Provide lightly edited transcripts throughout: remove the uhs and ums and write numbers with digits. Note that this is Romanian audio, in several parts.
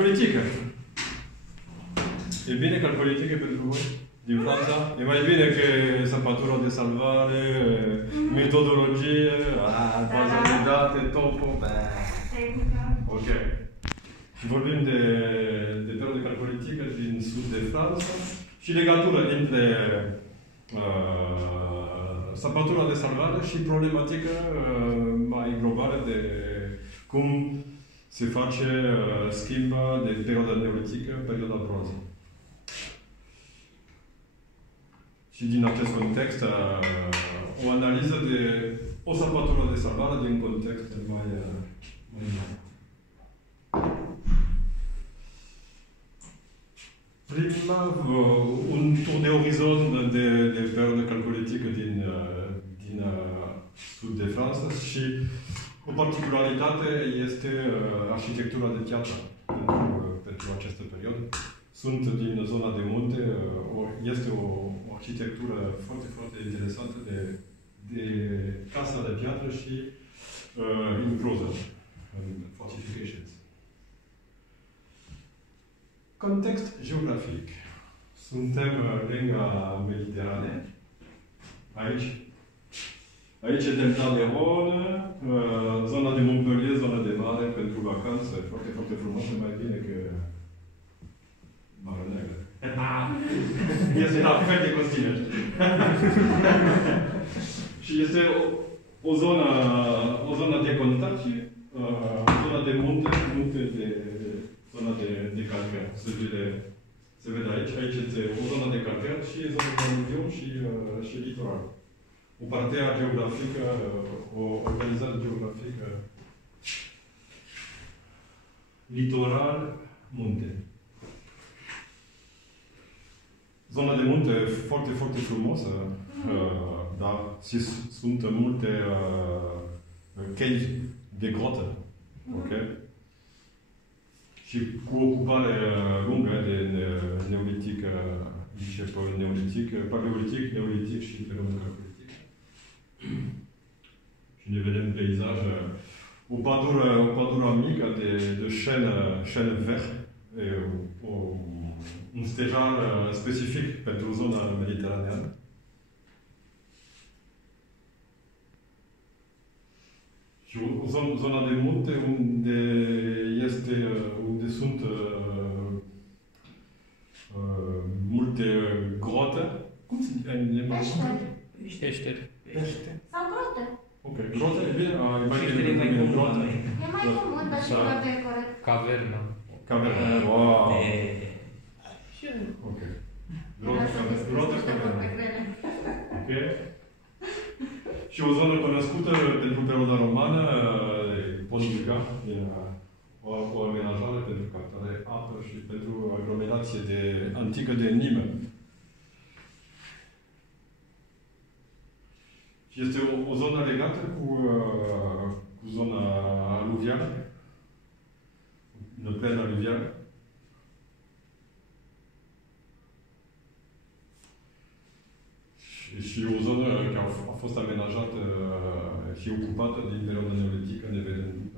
Politică. E bine calpolitică pentru voi? Din Franța? E mai bine că săpatura de salvare, metodologie, baza de date, topul. Ok. Vorbim de perioada de calpolitică din sud de Franța și legătură între săpatura de salvare și problematică mai globală de cum se face schimba de perioada neolitică, perioada bronză. Și din acest context, o analiză de o săpatură de salvare din context mai mare. Prima, un tur de orizont de perioadă calcolitică din sud de Franța și o particularitate este arhitectura de piatră pentru această perioadă. Sunt din zona de munte, este o arhitectură foarte, foarte interesantă de casa de piatră și enclosure, fortifications. Context geografic. Suntem lângă Mediterane. Aici e delta de Rhône, zona de Montpellier, zona de mare pentru vacanță, foarte, foarte frumoasă, mai bine că Marea Neagră. Este la fel de conținut. Și este o zonă de contact, zona de munte zona de calcar. Se vede aici. Aici este o zonă de calcar și zona de aluvion și litoral. O partea geografică, o organizare geografică litoral, munte. Zona de munte foarte, foarte frumoasă, dar sunt multe căi de grotă. Okay? Și cu ocupare lungă de neolitic, paleolitic, neolitic și perioada calcolitic. Și ne vedem peisaj, o pădură mică de șen vert, un stejar specific pentru zona mediteraneană. Și o zona de munte unde sunt multe grote. Cum se zice în limba română? Peșteri. Sau grote. Ok, grote e bine? Peșteri e mai comun. E mai comun, dar și grote e corect. Cavernă. Cavernă, wow! Ok. Grote, cavernă. Ok. Și o zonă cunoscută pentru perioada romană, Pont-du-Gard, o amenajare pentru captare apă și pentru aglomerație antică de Nîmes. Și este o zonă legată cu zona aluvială, în plen aluvial. Și o zonă care a fost amenajată și ocupată din perioada neolitică, ne vedem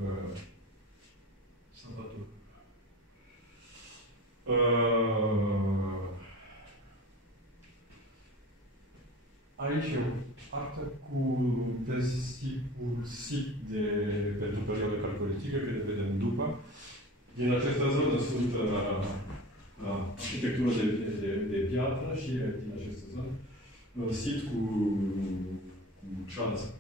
Săpatură. Aici e o parte cu desipul sit pentru perioada calcolitică, care ne vedem după. Din această zonă sunt arhitectură de piatră și din această zonă sit cu șanță.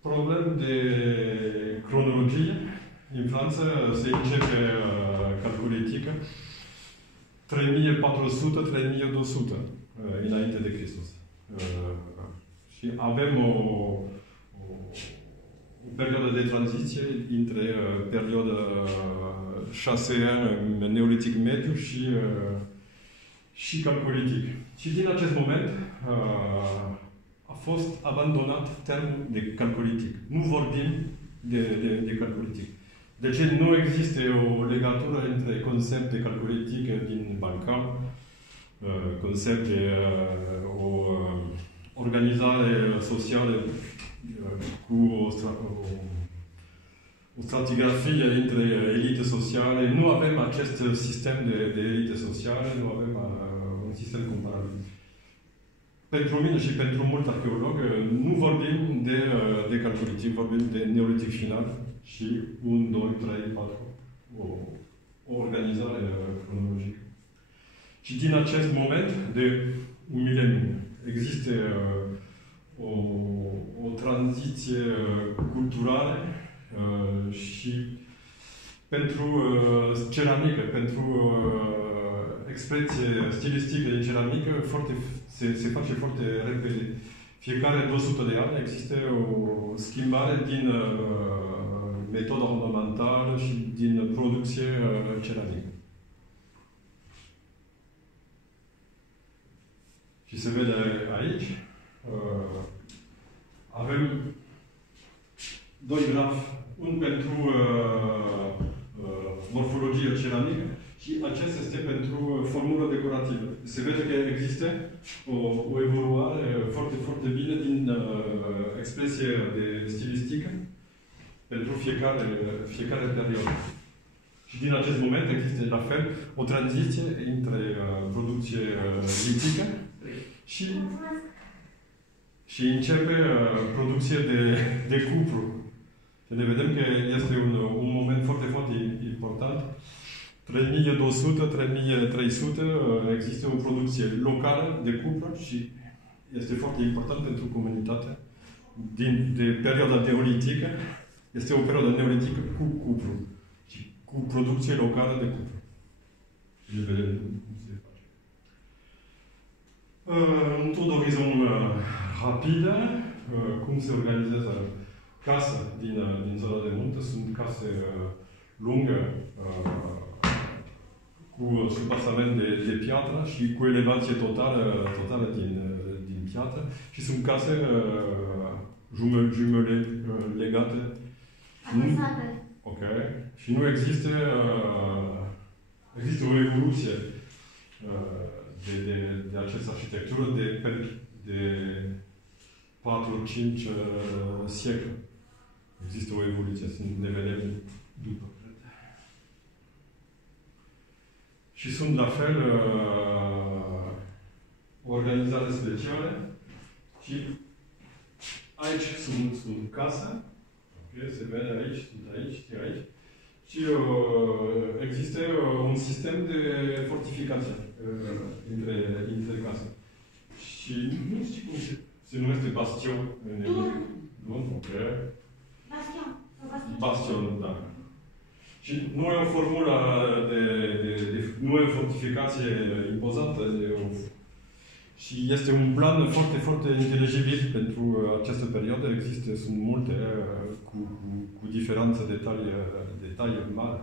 Problem de cronologie. În Franța se începe calcolitică 3400-3200 înainte de Hristos. Și avem o perioadă de tranziție între perioada șasean, neolitic mediu și calcolitic. Și din acest moment a fost abandonat termenul de calcolitic. Nu vorbim de calcolitic. De ce nu există o legătură între concept de calcolitic din Balcan, concept de o organizare socială cu o stratigrafie între elite sociale. Nu avem acest sistem de elite sociale, nu avem un sistem comparabil. Pentru mine și pentru mulți arheologi, nu vorbim de calcolitic, vorbim de neolitic final și 1, 2, 3, 4, o organizare cronologică. Și din acest moment de un mileniu există o tranziție culturală și pentru ceramică, pentru expresie stilistică din ceramică se face foarte repede. Fiecare 200 de ani există o schimbare din metoda ornamentală și din producție ceramică. Și se vede aici, avem doi grafi, un pentru morfologie ceramică și acesta este pentru formulă decorativă. Se vede că există o evoluare foarte, foarte bine din expresie de stilistică pentru fiecare perioadă. Și din acest moment există la fel o tranziție între producție litică și începe producție de cupru. Și ne vedem că este un moment foarte, foarte important. 3200-3300 există o producție locală de cupru și este foarte important pentru comunitate. De perioada neolitică, este o perioadă neolitică cu cupru și cu producție locală de cupru. Și ne vedem cum se face. Un tur d'orizon rapid, cum se organizează casa din zona de munte. Sunt case lunge, cu supasament de piatră și cu elevație totală din piatră. Și sunt case jumele legate. Adresate. Ok. Și nu există o evoluție de această arhitectură de 4-5 secole. Există o evoluție, ne vedem după. Și sunt la fel organizate speciale și aici sunt case, okay, se vede aici, sunt aici. Și există un sistem de fortificație între case. Și nu știu cum se numește bastion în engleză. Ok. Bastion, da. Și nu e o formulă nu e o fortificație impozantă, și este un plan foarte, foarte inteligibil pentru această perioadă. Sunt multe cu diferență detalii mari.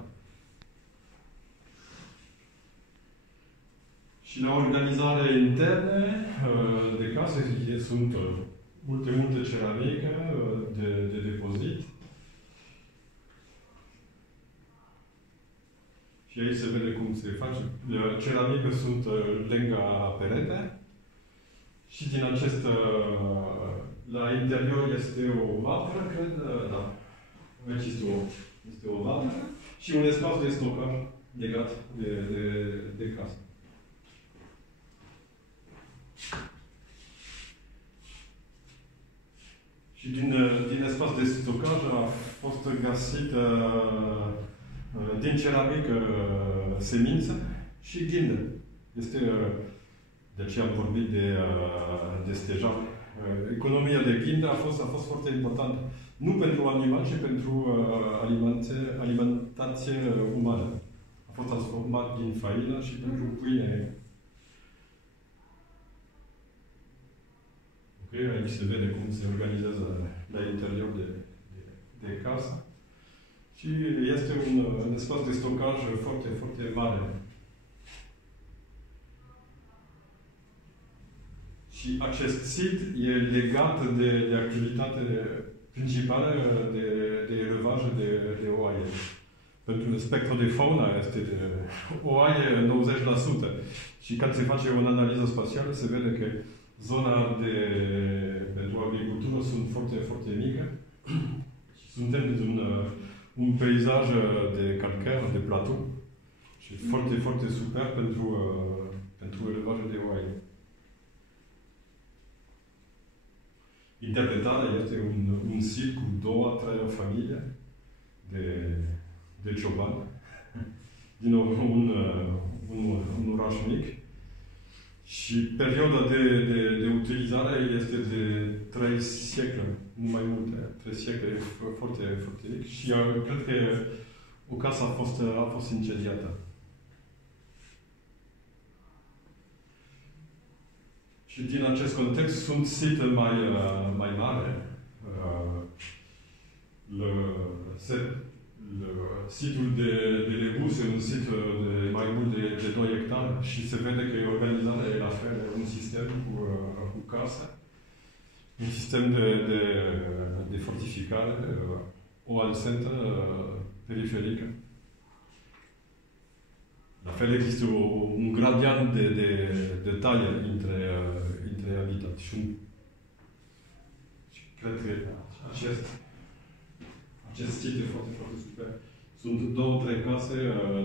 Și la organizare interne de case sunt multe ceramică de depozit. Și aici se vede cum se face. Ceramică sunt lângă perete. Și din acest, la interior este o vatră, cred, da. Aici este o vatră și un espațiu de stocare legat de casă. Și din espațiu de stocare a fost găsit din ceramică semință și ghindă. De aceea am vorbit de stejar. Economia de ghindă a fost foarte importantă. Nu pentru animal, ci pentru alimentație umană. A fost transformat din faină și pentru pâine. Okay, aici se vede cum se organizează la interior de casă. Și este un spațiu de stocaj foarte, foarte mare. Și acest sit e legat de activitate principală de elevaj de oaie. Pentru spectrul de fauna este de oaie 90%. Și când se face o analiză spațială, se vede că zona agricultură sunt foarte, foarte mică. Suntem într-un un peisaj de calcar, de platou și foarte, foarte super pentru elevajul de oaie. Interpretarea este un sit cu 2-3 familii de ciobani. Din nou, un oraș mic. Și perioada de utilizare este de 3 secole, nu mai multe. 3 secole, foarte, foarte mic. Și cred că o casă a fost incendiată. Și din acest context sunt site mai mari. Situl de Lebus e un sit de mai mult de 2 hectare și se vede că organizarea e la fel, un sistem cu casă, un sistem de fortificare, o alțentă periferică. La fel există un gradient de talie între habitat și cred că acest sit e foarte, foarte super. Sunt 2-3 case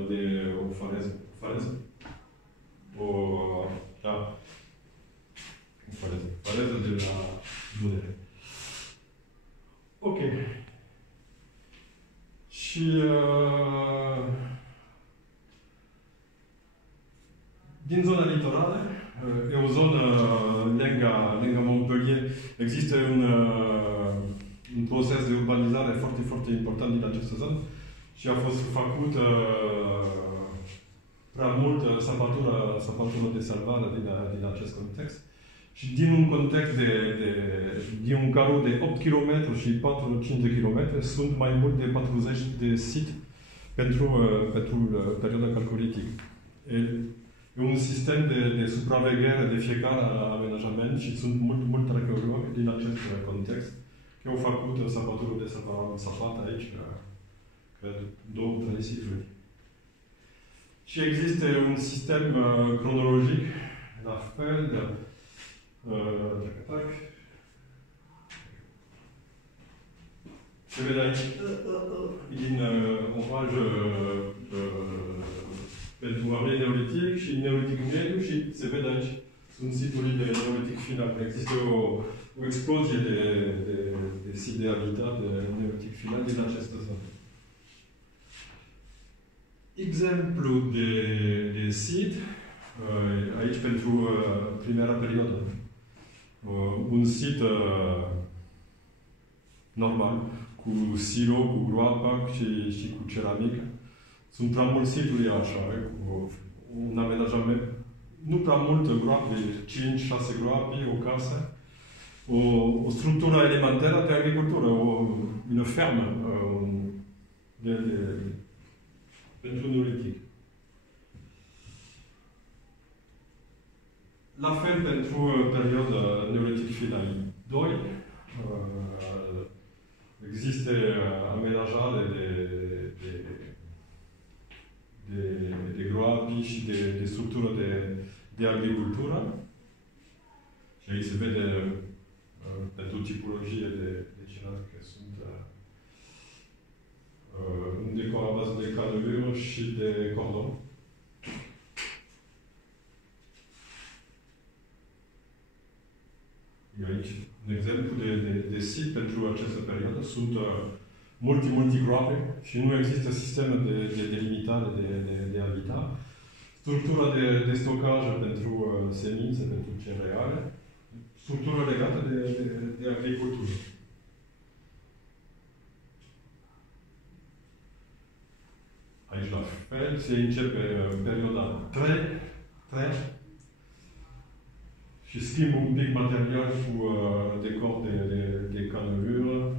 de o faleză. Faleză de la Dunăre. Ok. Și din zona litorală, e o zonă lângă Montpellier, există un proces de urbanizare foarte, foarte important din această zonă și a fost făcut prea mult sapatura de salvare din acest context. Și din un context din un carou de 8 km și 4-5 km sunt mai mult de 40 de site pentru perioada calcolitică. E un sistem de supraveghere de fiecare amenajament și sunt multe arheologi din acest context că au făcut sapaturul de sapat aici, cred, 2-3 situri. Și există un sistem cronologic, la fel, se vede aici din oraj pentru armei neolitic și neolitic mediu și se vede aici sunt siturile de neolitic final. Există o explozie de sit de habitat de neolitic final din această zonă. Exemplu de sit, aici pentru primera perioadă. Un sit normal, cu silo, cu groapă și cu ceramică. Sunt prea mulți situri așa, cu un amenajament, nu prea mult groape, 5-6 groape, o casă, o structură elementară de agricultură, o fermă pentru neolitic. La fel pentru perioada neolitic final 2, există amenajare de groapi și de structură de agricultură. Și aici se vede pentru tipologie de cerat că sunt un decor la bază de canelură și de cordon. E aici un exemplu de sit pentru această perioadă. Sunt multe groape și nu există sisteme de delimitare de habitat. Structura de stocaj pentru semințe, pentru cereale. Structură legată de agricultură. Aici la fel se începe perioada 3 și schimb un pic material cu decor de canelură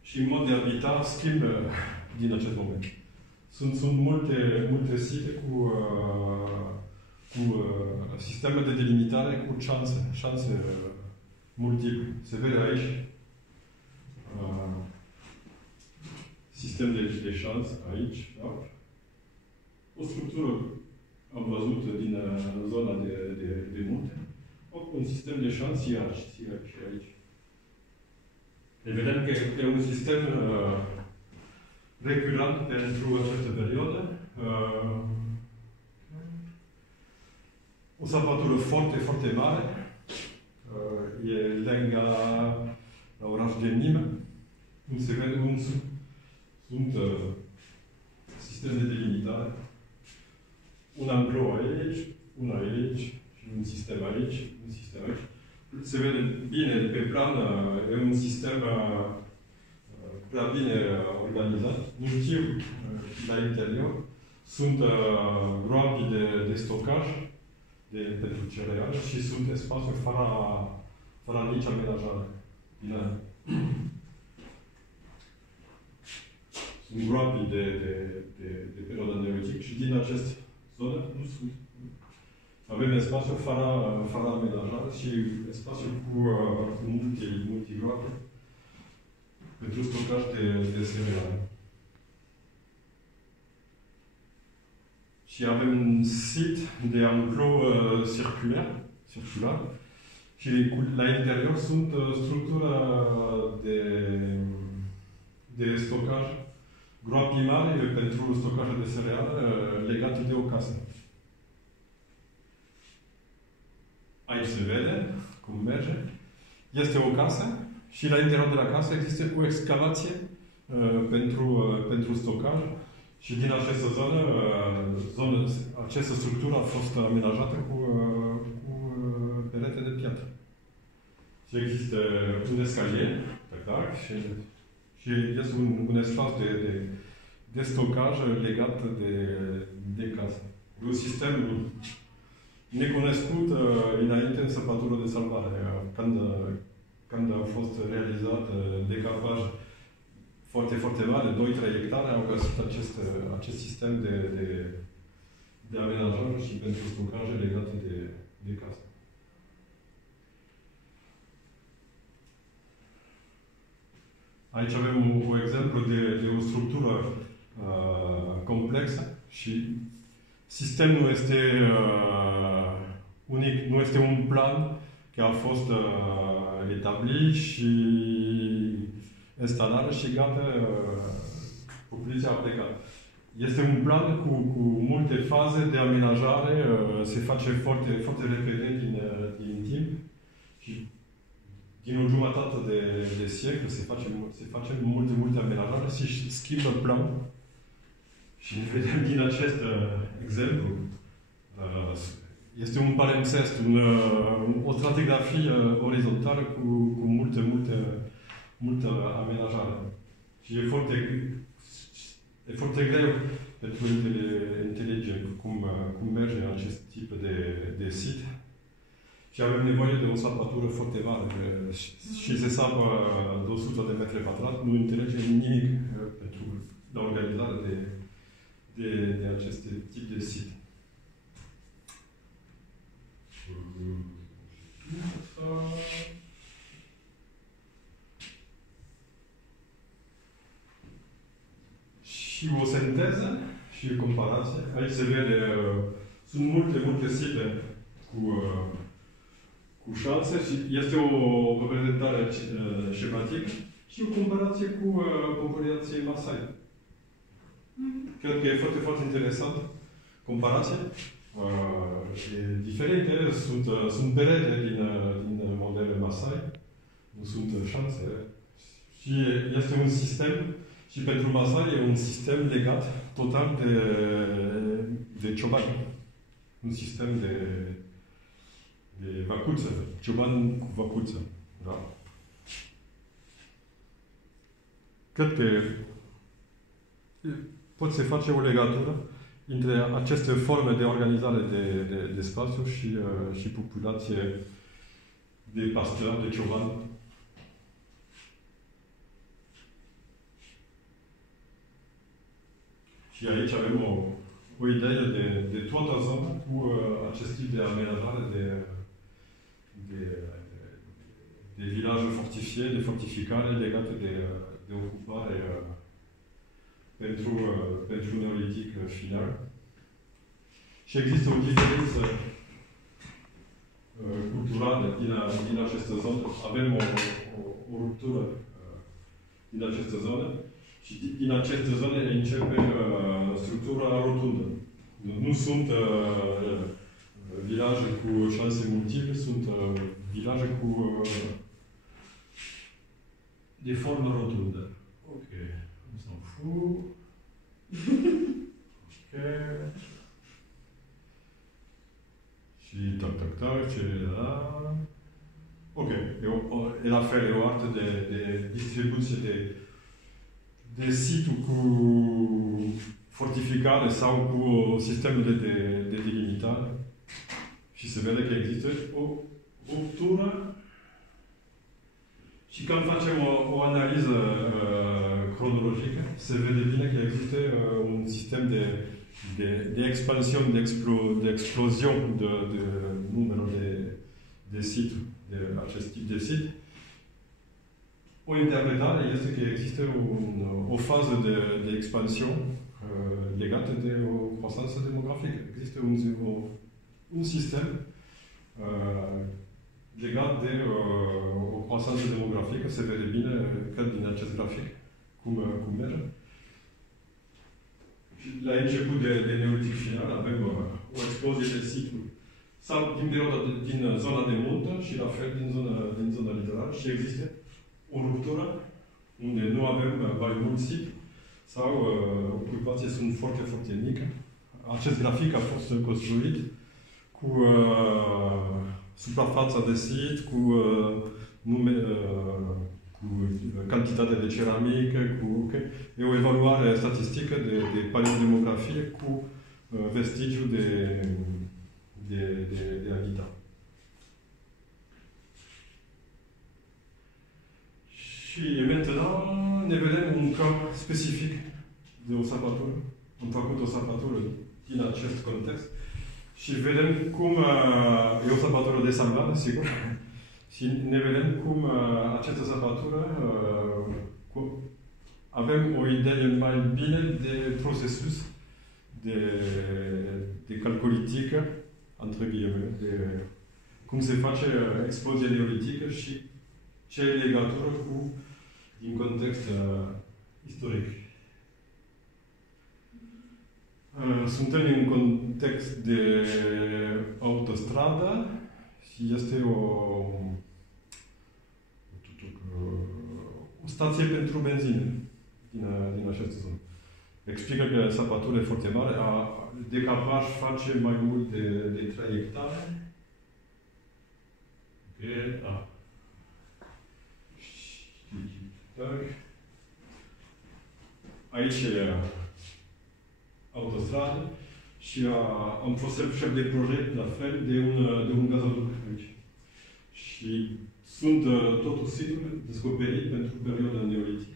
și în mod de habitat schimb din acest moment. Sunt multe site cu sisteme de delimitare cu șanse multiple. Se vede aici sistem de șanse aici. Da? O structură am văzut din zona de munte. tot un sistem de șantier și aici. Deci vedem că e un sistem recurent pentru această perioadă. O sapatură foarte, foarte mare. E lângă la oraș de Nîmes, unde se vede un sistem de delimitare. Un anclo aici, una aici, și un sistem aici, un sistem aici. Se vede bine pe plan, e un sistem prea bine organizat. Motiv la interior sunt groapi de stocaj pentru cereale și sunt spațiuri fără nici amenajare. Sunt groapi de perioada neolitic și din acest zonă nu sunt. Avem spațiu fără amenajare și spațiu cu multe groape pentru stocaj de cereale. Și avem un sit de anclo circular și la interior sunt structura de stocaj, groapi mari pentru stocajul de cereale legate de o casă. Aici se vede cum merge. Este o casă și la interior de la casă există o excavație pentru stocaj și din această zonă, această structură a fost amenajată cu perete de piatră. Și există un escalier, și este un espațiu de stocaj legat de casă. Un sistem necunoscut înainte în săpatură de salvare. Când a fost realizat decapaj foarte, foarte mare, 2-3 hectare, au găsit acest sistem de amenajare și pentru stocaje legate de casă. Aici avem un exemplu de o structură complexă și sistemul este unic, nu este un plan care a fost etablit și instalat și gata, populația a plecat. Este un plan cu multe faze de amenajare, se face foarte, foarte repede din timp și din o jumătate de secol se face multe amenajare și schimbă plan. Și vedem din acest exemplu, este un palimpsest, o stratigrafie orizontală cu multă amenajare. Și e foarte greu pentru înțelege cum merge acest tip de sit. Și avem nevoie de o sapatură foarte mare. Și se sapă 200 de metri pătrați, nu înțelege nimic pentru la organizare de acest tip de sit. Și o sinteză și o comparație. Aici se vede, sunt multe site cu șanse și este o reprezentare șematică și o comparație cu populația Masai. Cred că e foarte, foarte interesant comparația. E diferite, sunt perete din modele Masai, nu sunt șanse. Și este un sistem, și pentru Masai e un sistem legat total de ciobani. Un sistem de vacuță, cioban cu vacuță. Da? Cred că pot se face o legătură între aceste forme de organizare de spațiu și populație de pastori, de ciobani. Și aici avem o idee de toată zona cu acest tip de amenajare de vilaje fortifié, de fortificare legate de ocupare pentru neolitic final. Și există o diferență culturală din această zonă. Avem o ruptură din această zonă și din aceste zone începe structura rotundă. Nu sunt vilaje cu șanse multiple, sunt vilaje cu de formă rotundă. Ok, on s'en fout. Ok. Și tac, ce e la... Ok, e la fel, e o artă de distribuție de situl cu fortificare sau cu sistemele de delimitare. Și se vede că există o ruptură. Și când facem o analiză cronologică, se vede bine că există un sistem de expansiune, de exploziune de numărul de situri, de acest tip de sit. O interpretare este că există o fază de expansiune legată de o croissance demografică. Există un sistem legat de o croissance demografică, se vede bine că din acest grafic cum merge. Și la început de neolitic final avem o explozie de situri sau din perioada din zona de muntă și la fel din zona litorală și există o ruptură unde nu avem mai mult sit sau ocupații sunt foarte, foarte mică. Acest grafic a fost construit cu suprafața de sit, cu cantitatea de ceramică, e o evaluare statistică de paleodemografie cu vestigiu de habitat. Și maintenant ne vedem un camp specific de o sapatură. Am făcut o sapatură din acest context și vedem cum e o sapatură de samblare, sigur. Și ne vedem cum această sapatură avem o idee mai bine de procesus de calculitică, între ghilimele, de cum se face explozia neolitică și ce legătură din context istoric. Suntem în context de autostradă și este o stație pentru benzină din această zonă. Explică că sapatura e foarte mare, decapaj face mai mult de 3 hectare. Aici e autostradă și am fost șef de proiect, la fel, de un gazoduc aici. Și sunt totul situri descoperit pentru perioada neolitică.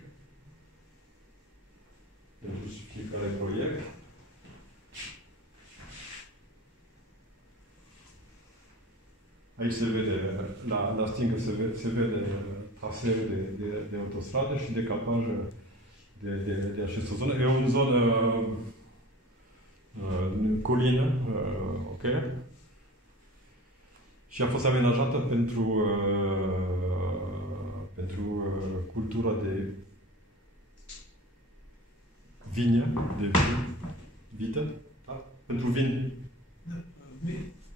Pentru fiecare proiect. Aici se vede, la stângă se vede traseul de autostradă și decapaj de această zonă. E o zonă colină, ok? Și a fost amenajată pentru cultura de vigne, de vită, da? Pentru vin.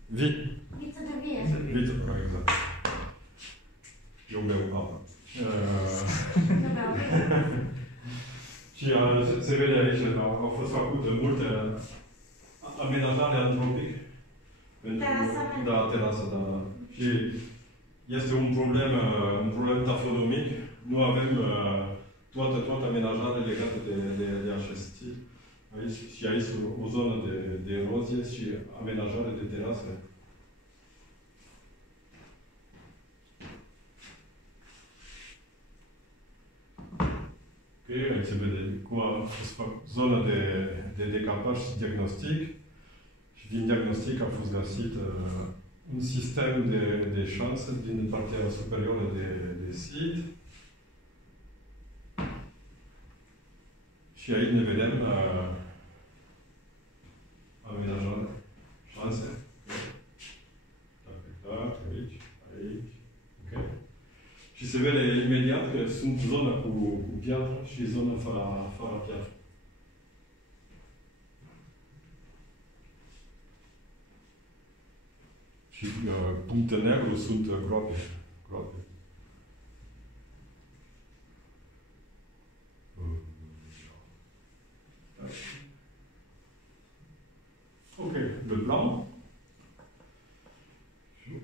Viță de vie. Viță, exact. Eu beau apă. Și se vede aici, au fost făcute multe amenajare antropic. Terasă, da. Și este un problem tafonomic. Nu avem toată amenajarea legată de acest tip. Aici o zonă de erozie și amenajare de terase. Ok, aici se vede cum a fost zona de decapaj și diagnostic. Și din diagnostic a fost găsit un sistem de șanse din partea superioară de sit. Și aici ne vedem amenajare, șanse. Aici, Și se vede imediat că sunt zona cu piatră și zona fără piatră. Și puncte negru sunt groape. Ok, le plan.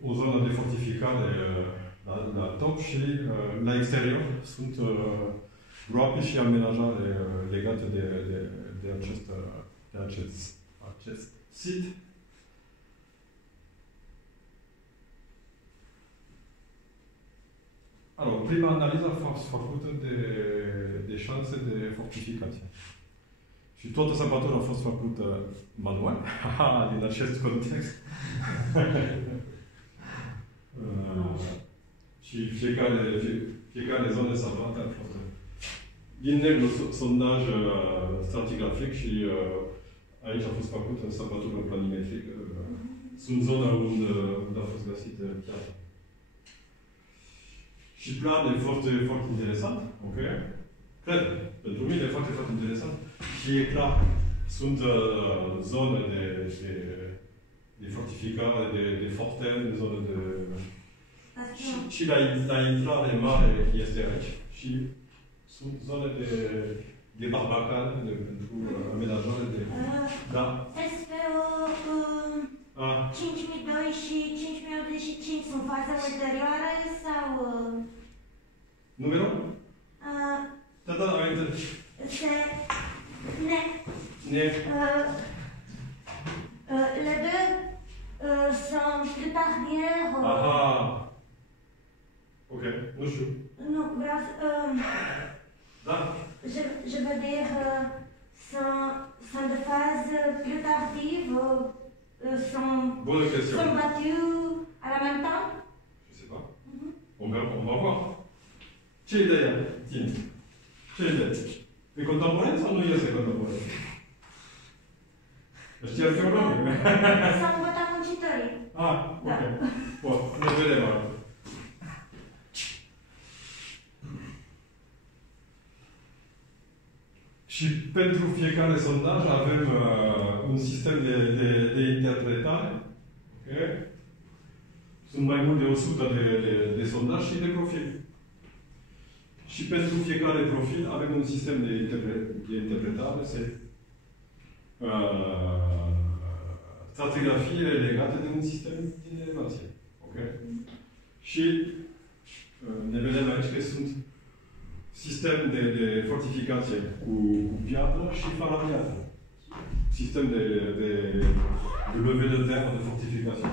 O zonă de fortificare la top și la exterior sunt groape și amenajare legate de acest sit. Alors, prima analiză a fost făcută de șanse de fortificație. Și toată săpătura a fost făcută manual, din acest context. Și fiecare zonă salvată a fost din negru sondaj stratigrafic și aici a fost făcută săpătură planimetrică. Sunt zona unde a fost găsită piața. Și planul e foarte, foarte interesant, ok? Cred, pentru mine e foarte, foarte interesant. Și e clar, sunt zone de fortificare, de fortele, zone de... Și la intrare mare este aici. Și sunt zone de barbacane, pentru amenajare de... Da. Despre 5002 și 5085 sunt faze ulterioare sau... Numărul? Da, înainte. Les deux sont plus tardières. Ok, nu știu. Nu, vreau să... Da. Je veux dire, sont de phase plus tardive, sont battues à la même temps? Je sais pas. On va voir. Ce idee tine? Ce idee? E contemporan sau nu este contemporan? Știi arheologii? S-au învățat muncitorii. Ok. Bun, ne vedem acum. Și pentru fiecare sondaj avem un sistem de interpretare. Okay? Sunt mai mult de 100 de sondaj și de profil. Și pentru fiecare profil avem un sistem de interpretare, stratigrafie legate de un sistem din elevație. Okay? Și ne vedem aici că sunt sistem de fortificație cu piatră și fără piatră. Sistem de levée de terre, de fortificație.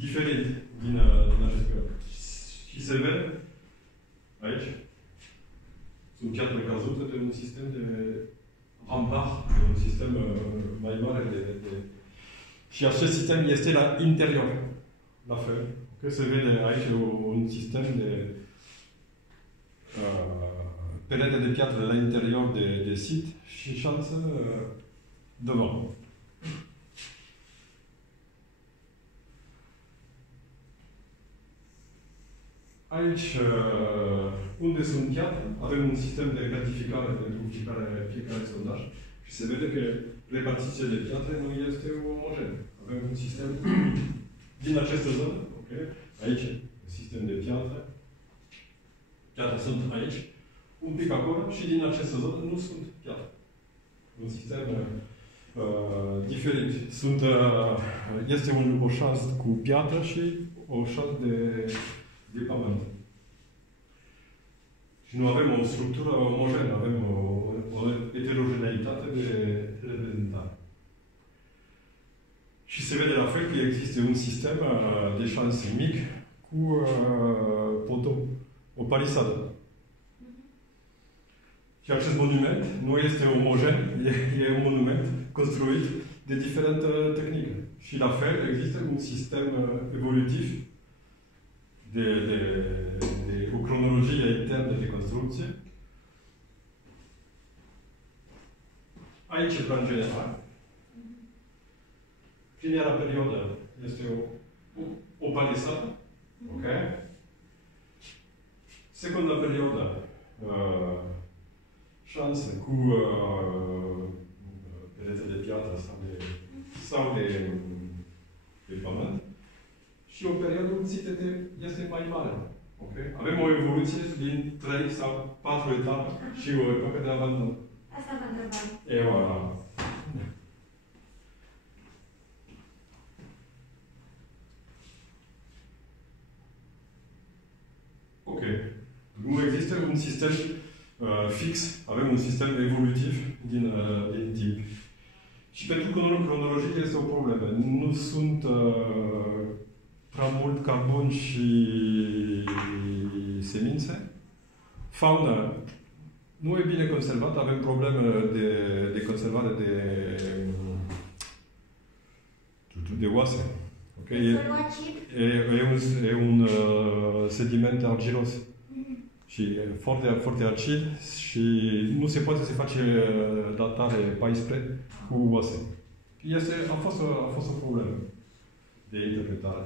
Diferit din acest perioadă. Și se vede aici. Sunt piatră căzută de un sistem de rampart, de un sistem mai mare Și acest sistem este la interior. La fel. Că se vede aici un sistem de perete de piatră la interior de sit și șansă devant. Aici, unde sunt piatră, avem un sistem de gratificare pentru fiecare sondaj și se vede că repartiția de piatră nu este omogenă. Avem un sistem din aceste zone, okay? Aici, sistem de piatră. Piatră sunt aici, un pic acolo și din aceste zone nu sunt piatră. Un sistem diferit. Este o șansă cu piatră și o șansă de pământ. Și nu avem o structură omogenă, avem o heterogeneitate de reprezentare. Și se vede la fel că există un sistem de șanse mic cu potou, o palisadă. Și acest monument nu este omogen, e un monument construit de diferite tehnici. Și la fel există un sistem evolutiv de o cronologie internă de construcție. Aici e plan general. Primera perioadă este o palisadă. Ok? Secunda perioadă, șanse cu perete de piatră sau de pământ și o perioadă unțită este mai mare. Okay? Avem o evoluție din 3 sau 4 etape și o epocă de abandon. Asta vă întrebam. Voilà. Ok. Nu există un sistem fix, avem un sistem evolutiv din timp. Și pentru cronologie este o problemă. Nu sunt prea mult carbon și semințe. Fauna nu e bine conservată, avem probleme de conservare de oase. Okay? E un sediment argilos. Și e foarte acid și nu se poate să face datare 14 cu oase. A fost o problemă de interpretare.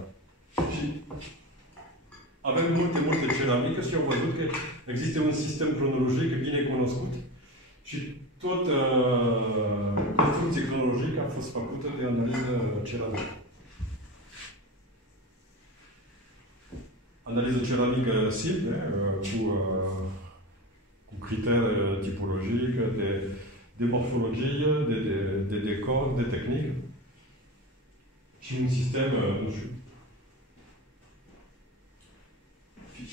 Și avem multe ceramică și au văzut că există un sistem cronologic bine cunoscut și tot construcția cronologică a fost făcută de analiză ceramică. Analiză ceramică simple, cu criterii tipologice, de morfologie, de decor, de tehnică și un sistem, nu știu,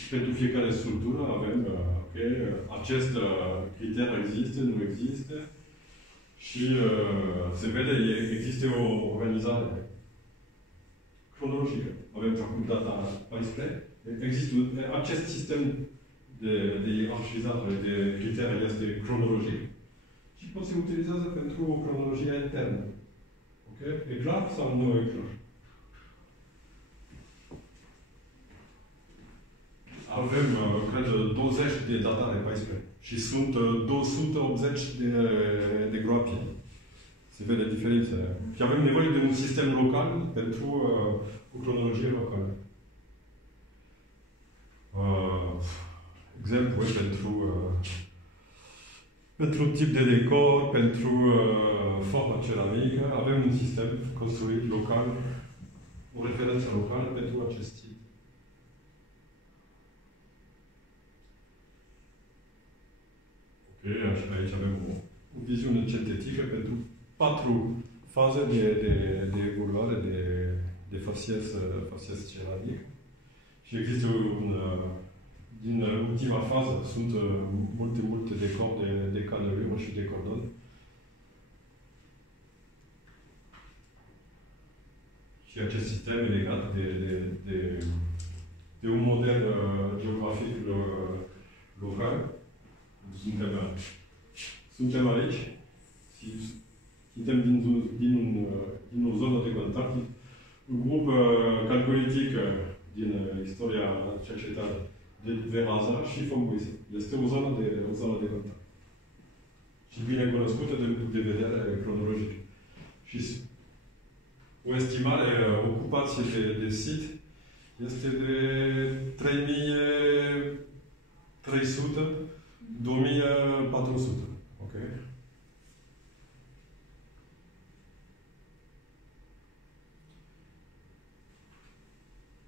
pentru fiecare structură avem, acest criteriu există, nu există și se vede, există o organizare cronologică. Avem făcut data 14. Există acest sistem de arhivizare, de criterii este cronologic și pot se utilizează pentru o cronologie internă. Okay? E clar sau nu e clar? Avem, cred, 20 de datare 14 și sunt 280 de groapi. Se vede diferența. Și avem nevoie de un sistem local pentru o cronologie locală. Exemplu pentru tip de decor, pentru forma ceramică, avem un sistem construit local, o referență locală pentru acest tip. Ok, aici avem o viziune sintetică pentru 4 faze de evoluare de facies ceramic. Și există din ultima fază, sunt multe decori de caneluri și de cordon. Și acest sistem e legat de un model geografic local. Suntem aici și suntem din o zonă de contact, un grup calculitic din istoria cercetată de Veraza și Fombuise. Este o zonă de contact. Și bine cunoscută din punct de vedere cronologic. Și o estimare, ocupație de sit este de 3300-2400. Ok?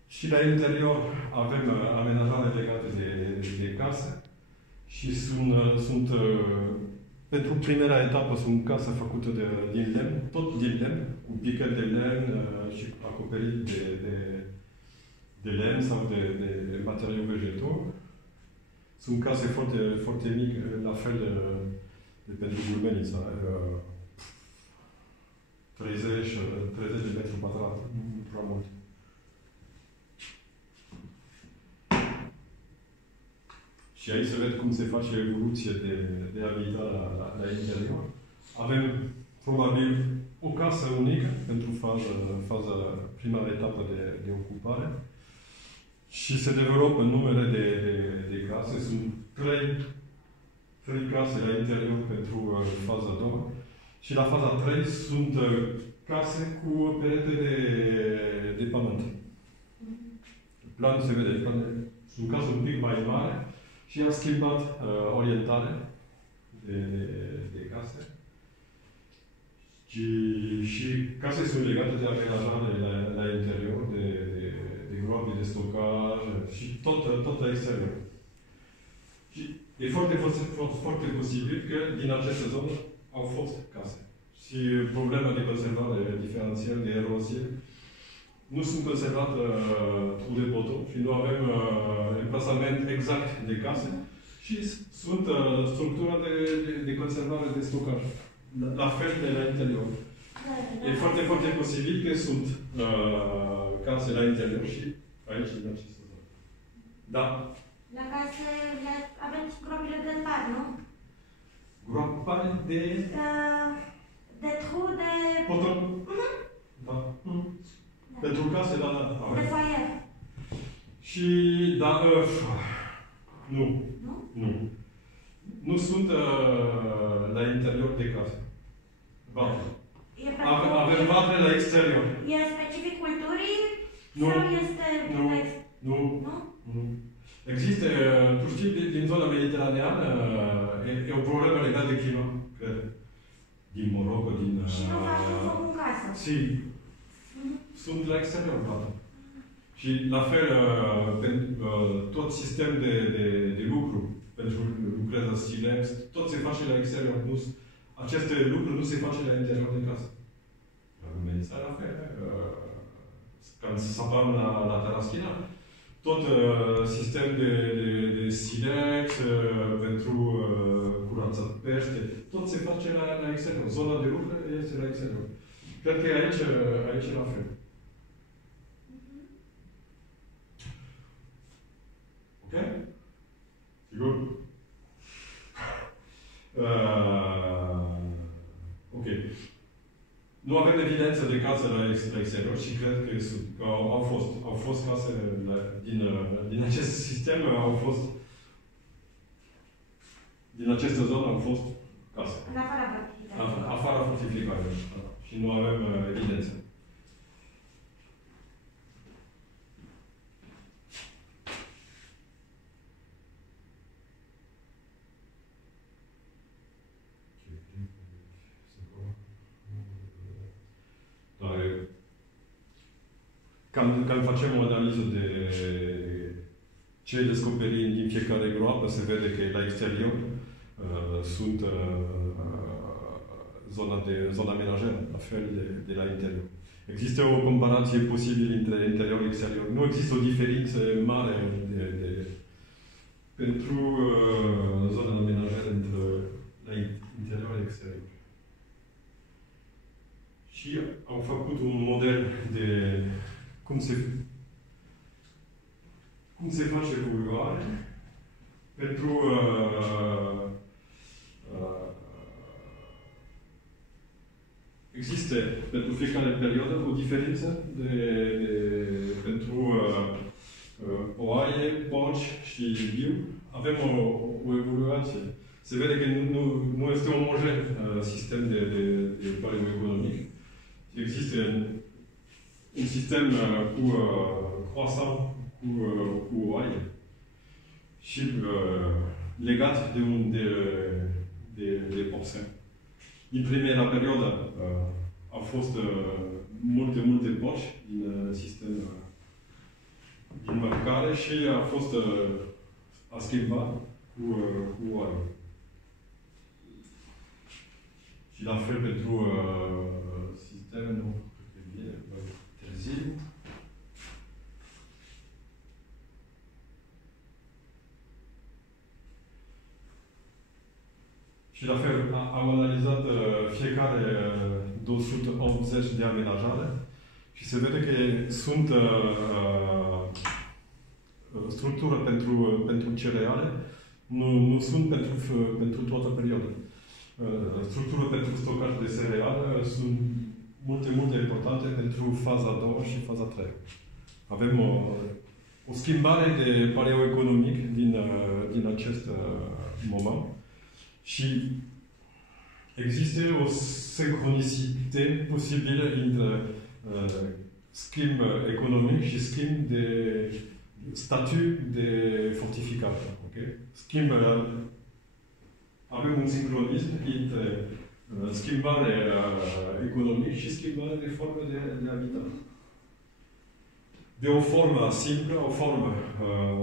Și la interior avem amenajare legate de case și sunt pentru primera etapă sunt case făcute din lemn, tot din lemn, cu picări de lemn și acoperit de lemn sau de material vegetal. Sunt case foarte mici, la fel de pentru Gulbenița. 30 de metri pătrați, nu prea mult. Și aici se vede cum se face evoluție de habitat la interior. Avem probabil o casă unică pentru prima etapă de ocupare. Și se dezvoltă numere de case. Sunt 3 case la interior pentru faza 2. Și la faza 3 sunt case cu perete de pământ. Planul se vede. Sunt case un pic mai mari și am schimbat orientare de case. Și casele sunt legate de amenajare la interior, de groabe de stocaj și tot la exterior. Și e foarte posibil că din această zonă au fost case. Și problema de conservare diferențială, de erozie, nu sunt conservate trou de poteau și nu avem emplasament exact de case și sunt structura de conservare de stocaj. La fel de la interior. E foarte posibil că sunt case la interior și aici, în această zonă. Da? La case avem gropile de par, nu? Groapare de... De trou de... Potem? Da. Pentru case, da. De foaier. Și, da, nu. Nu? Nu sunt la interior de case. Vatre. Avem vatre la exterior. E specific culturii? Nu. Sau este... Nu. Există, tu știi, din zona mediteraneană, e o problemă legată de climă, cred. Din Morocco, din... Și nu faci un foc în casă. Si. Sunt la exterior, vatre. Și la fel, tot sistem de lucru pentru lucrarea silex, tot se face la exterior. Aceste lucruri nu se face la interior de casă. La medicina, la fel. Când sapam la Taraschina, tot sistem de silex pentru curățat pește, tot se face la exterior. Zona de lucru este la exterior. Cred că aici e la fel. Ok? Sigur? Ok. Nu avem evidență de case la exterior și cred că au fost case din acest sistem, din aceste zone au fost case. În afara fortificării. Afara fortificării. Și nu avem evidență. Când facem o analiză de ce descoperim din fiecare groapă, se vede că la exterior sunt zona menajeră, la fel de la interior. Există o comparație posibilă între interior și exterior. Nu există o diferență mare pentru zona menajeră între interior și exterior. Și am făcut un model de cum se face evoluare pentru există pentru fiecare perioadă o diferență pentru oaie, porci și viu. Avem o evoluție. Se vede că nu este omogen sistem de paleoeconomic. Există un sistem cu croissant, cu oaie și legat de porcin. Din primera perioadă au fost multe porci din sistem din mărcare și a schimbat cu oaie. Și la fel pentru sistemul, nu cred că bine, târziu. Și la fel, am analizat fiecare 280 de amenajare și se vede că sunt structură pentru cereale, nu sunt pentru toată perioada. Structură pentru stocaj de cereale sunt multe importante pentru faza a doua și faza a treia. Avem o schimbare de paleoeconomic din acest moment și există o sincronicitate posibilă între schimb economic și schimb statut de fortificare. Okay? Schimbarea, avem un sincronism între schimbare economică și schimbare de formă de habitat. De o formă simplă, o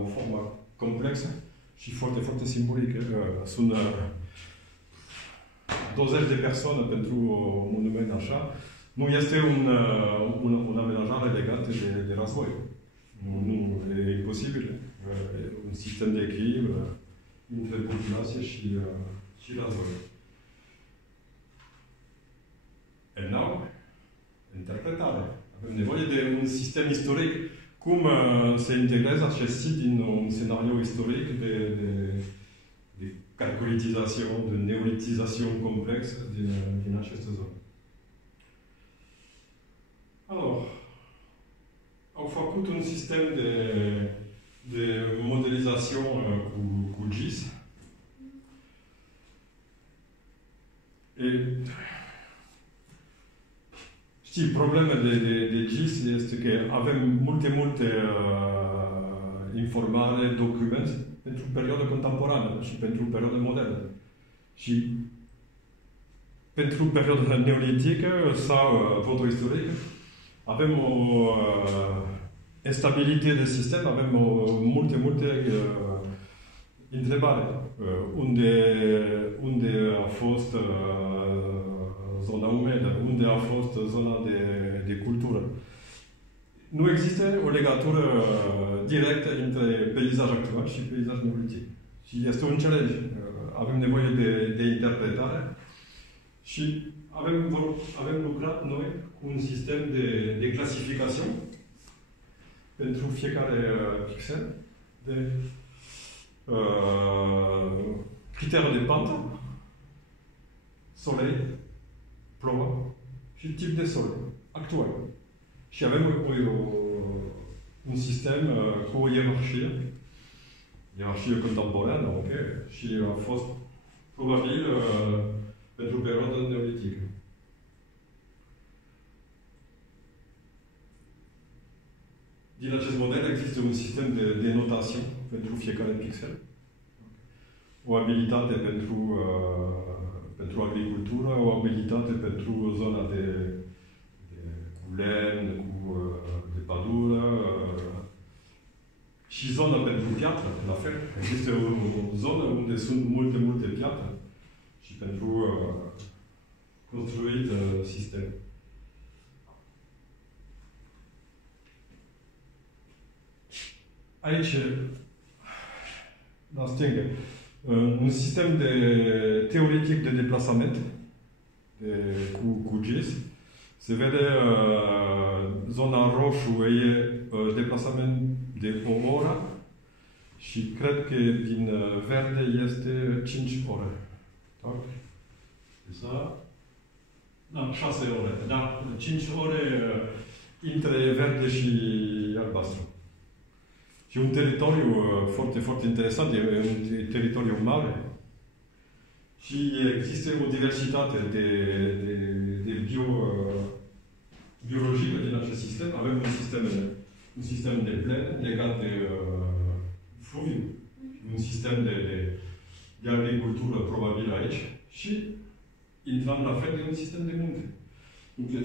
formă complexă și foarte, foarte simbolică. Sunt 20 de persoane pentru un monument așa. Nu este un amenajare legată de război. Nu e imposibil. Un sistem de echilibru între populație și război. And now, interpretare. Avem nevoie de un sistem istoric. Cum se integrează acest sit din un scenariu istoric de calculitizație, de neolitizație complexă din aceste zone. Alors, au făcut un sistem de modelizație cu GIS. Știi, problema de GIS este că avem multe informare, documente pentru perioada contemporană și pentru perioada modernă. Și pentru perioada neolitică sau protoistorică avem o instabilitate de sistem, avem multe întrebări. Unde a fost zona umedă, unde a fost zona de cultură. Nu există o legătură directă între peisaj actual și peisaj neolitic. Și este un challenge. Avem nevoie de interpretare și avem lucrat noi cu un sistem de clasificație pentru fiecare pixel de criterii de pantă, soleil, plouă și tip de sol actual. Și avem un sistem cu o ierarhie contemporană, ok? Și a fost probabil pentru perioada neolitică. Din acest model există un sistem de notație pentru fiecare pixel. O abilitate pentru agricultură, o abilitate pentru zona cu lemn, de pădură și zona pentru piatră, la fel. Există o zonă unde sunt multe piatră și pentru construit sistem. Aici, la stângă, un sistem teoretic de deplasament cu GIS. Se vede zona roșu e deplasament de o oră și cred că din verde este 5 ore. Da? Da, 6 ore. Da, 5 ore între verde și albastru. Și un teritoriu foarte, foarte interesant, e un teritoriu mare. Și există o diversitate de biologică din acest sistem. Avem un sistem de plen legat de fluviu, un sistem de agricultură probabil aici și intrăm la fel de un sistem de munte.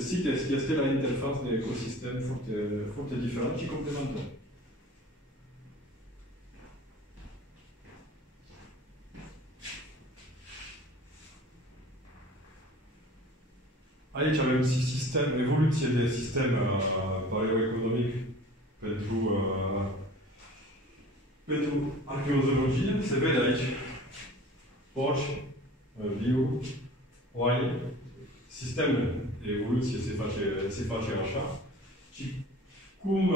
CITES este la interfață de ecosistem foarte, foarte diferit și complementar. Aici avem evoluție de sistem bioeconomic pentru arheologie. Se vede aici porci, viu, oai. Sistemul de evoluție se face așa. Și cum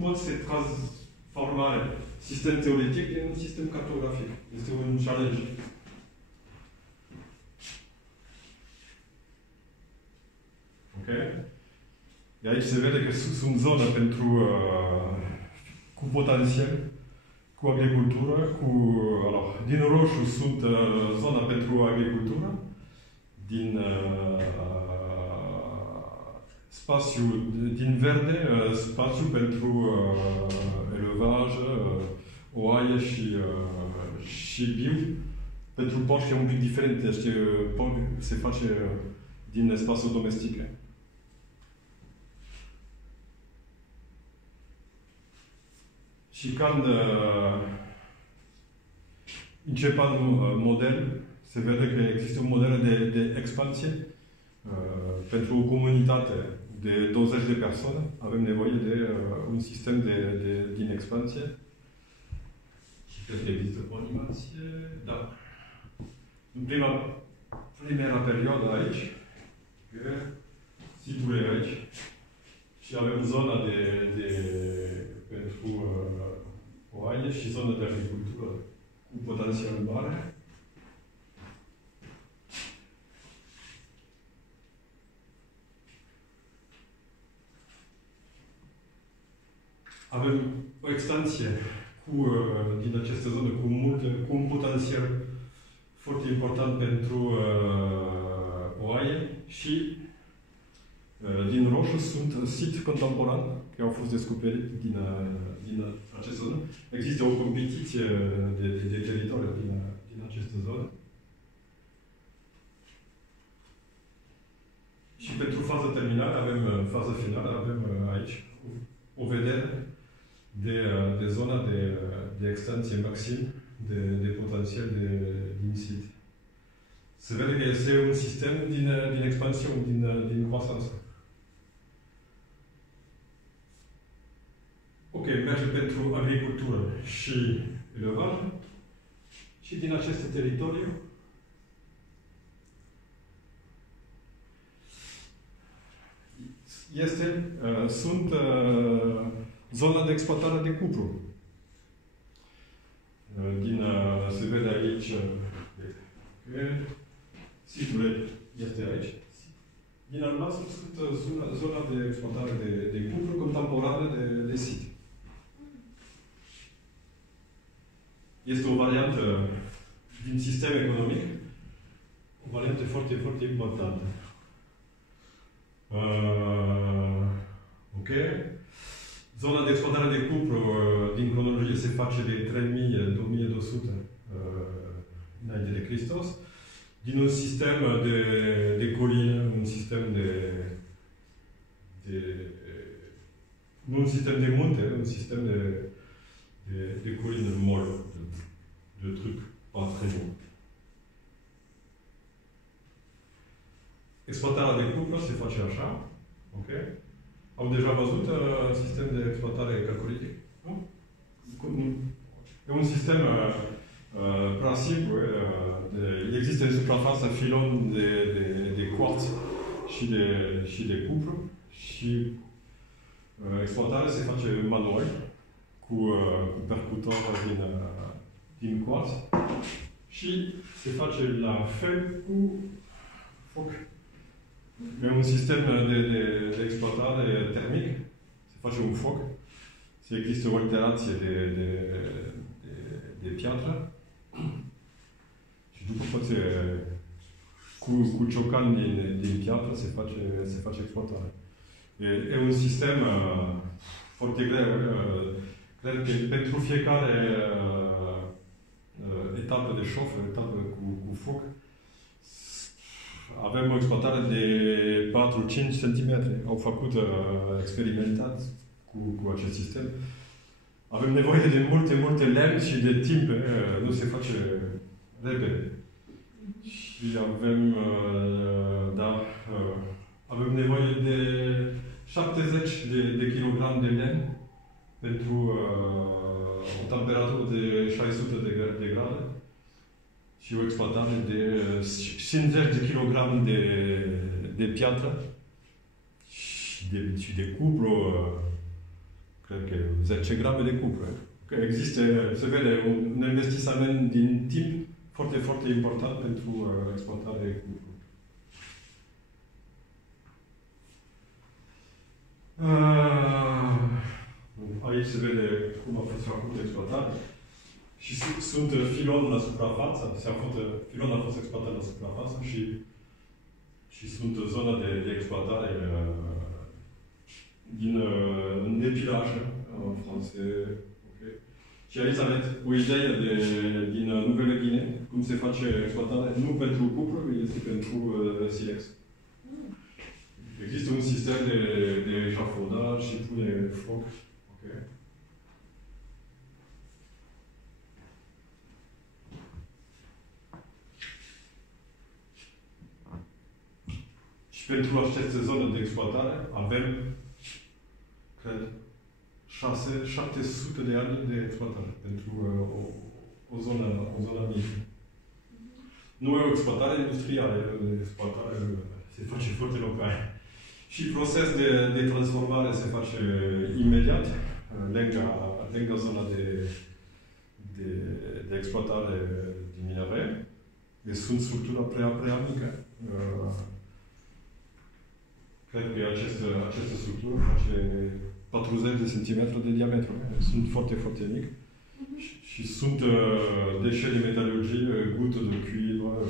pot se transforma sistem teoretic în un sistem cartografic? Este un challenge. Okay. De aici se vede că sunt zone cu potențial, cu agricultură, din roșu sunt zona pentru agricultură, din spațiu din verde, spațiu pentru elevaj, oaie și biu. Pentru porci e un pic diferit, deci se face din spațiu domestice. Și când începe un model, se vede că există un model de expansie pentru o comunitate de 20 de persoane. Avem nevoie de un sistem din expansie. Și cred că există o animație. Da. În primera perioadă aici, situl e aici, și avem zona pentru oaie și zona de agricultură cu potențial mare. Avem o extensie din aceste zone cu un potențial foarte important pentru oaie și din roșu sunt site contemporan care au fost descoperite din aceste zone. Există o competiție de teritoriu din aceste zone. Și pentru faza terminală, faza finală, avem aici o vedere de zona de extensie maxim de potențial din sit. Se vede că este un sistem din expansiune, din croissance. Ok, merge pentru agricultură și elevaj. Și din aceste teritorii sunt zona de exploatare de cupru. Se vede aici, situl este aici. Din albastru sunt zona de exploatare de cupru contemporană de sit. Este o variantă din sistem economic, o variantă foarte, foarte importantă. Ok. Zona de exploatare de cupru din cronologie se face de 3000-2200 înainte de Hristos. Din un sistem de coline, un sistem nu un sistem de munte, un sistem de coline molle, de truc pas très bon. Exploatarea de cupru se face așa, ok? Au deja văzut sistem de exploatare calculitic? Nu? E un sistem prea simplu. Există în suprafață filon de quartz și de cupru și exploatarea se face manual cu percutor din quartz și se face la fel cu foc. E un sistem de exploatare termic, se face un foc, se există o alterație de piatră și după cu ciocan din piatră se face exploatare. E un sistem foarte greu. Cred că pentru fiecare etapă de șof, etapă cu foc, avem o exploatare de 4-5 cm. Au făcut experimentat cu acest sistem. Avem nevoie de multe lemn și de timp. Nu se face repede. Și avem nevoie de 70 de kg de lemn pentru o temperatură de 600 de grade. Și o exploatare de 50 de kg de piatră și de cupru, cred că 10 grame de cupru. Că există, se vede, un investiment din timp foarte, foarte important pentru exploatarea de cupru. Aici se vede cum a fost făcută exploatarea. Și sunt filon la suprafață, filon a fost exploatat la suprafață și sunt zona de exploatare din depilaj în francez. Okay. Și aici aveți o idee din Nouvelle-Guinée, cum se face exploatarea, nu pentru cupru, este pentru silex. Există un sistem de eșafodaj și pune foc. Okay. Și pentru aceste zone de exploatare avem, cred, 700 de ani de exploatare pentru o zonă mică. Nu e o exploatare industrială, e o exploatare se face foarte local. Și proces de transformare se face imediat, lângă zona de exploatare din minere. Deci sunt structura prea mică. Cred că această structură face 40 de centimetri de diametru. Sunt foarte mici. Și sunt deșeuri de metalurgie, gute de cuivre.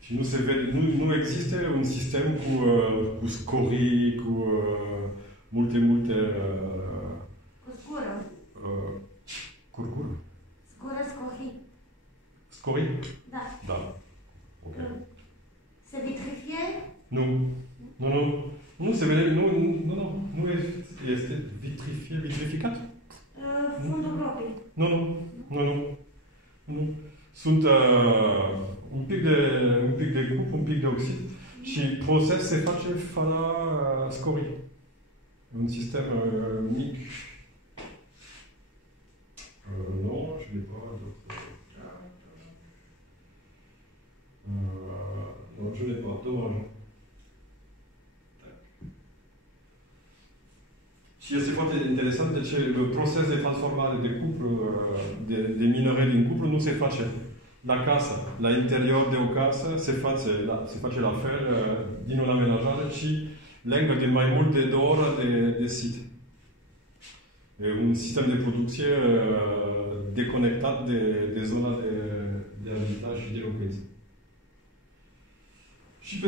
Și nu se vede, nu există un sistem cu scorii, cu multe... Cu scură. Curcură? Scură, scorii. Scorii? Da. Da. Ok. Se vitrifie? Nu se vede, nu este vitrificat. Fundul gropii. Nu. Sunt un pic de grup, un pic de oxid și proces se face fără scorii. Un sistem mic. Nu, je n'ai pas d'autres. Non, je n'ai pas. Dommage. Și este foarte interesant de ce proces de transformare de cupru, de minere din cupru nu se face la casă, la interior de o casă, se face la fel din o amenajare, ci lângă de mai mult de 2 ore de sit. E un sistem de producție deconectat de zona de habitat și de locuință. Și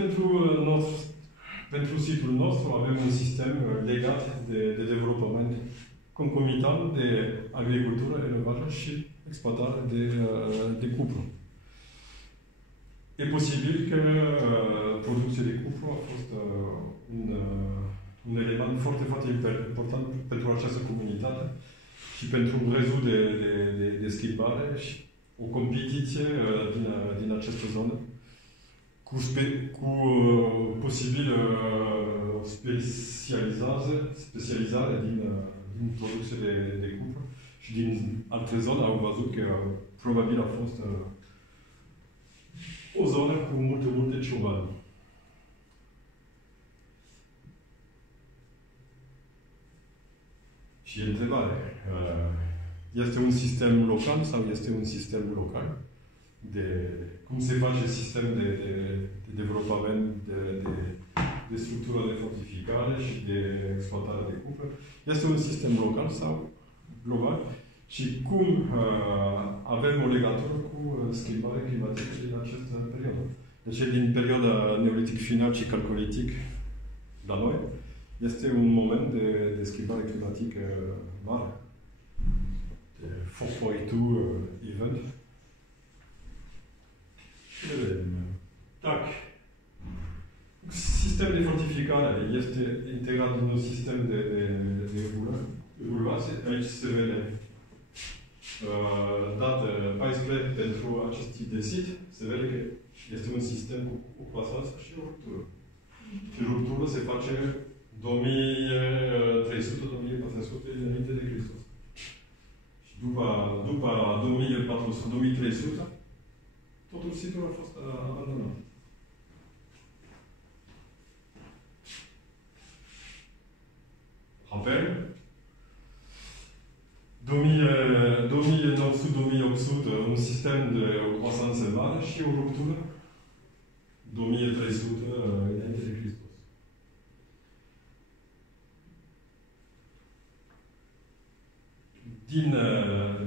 pentru situl nostru avem un sistem legat de dezvoltament concomitant de agricultură, elevare și exploatare de cupru. E posibil că producția de cupru a fost un element foarte important pentru această comunitate și pentru un rezu de schimbare și o competiție din această zonă cu posibil specializare din producție de cupru și din alte zone au văzut că probabil a fost o zonă cu multe ciobani. Și întrebare. Este un sistem local sau este un sistem local? Cum se face sistem de dezvoltament de structură de fortificare și de exploatare de cupru? Este un sistem local sau global? Și cum avem o legătură cu schimbarea climatică din această perioadă? Deci din perioada neolitic final și calcolitic la noi, este un moment de schimbare climatică mare. De 4.2 event. Tac. Sistem de fortificare este integrat în un sistem de evoluație. Aici se vede dată 14 pentru acest tip de sit. Se vede că este un sistem cu croasanță și o ruptură. Și ruptură se face 2300-2400 înainte de Hristos. Și după 2400-2300, totul situl a fost abandonat. Apel 2900-2800, un sistem de croasanță mare și o ruptură 2300 înainte de Hristos.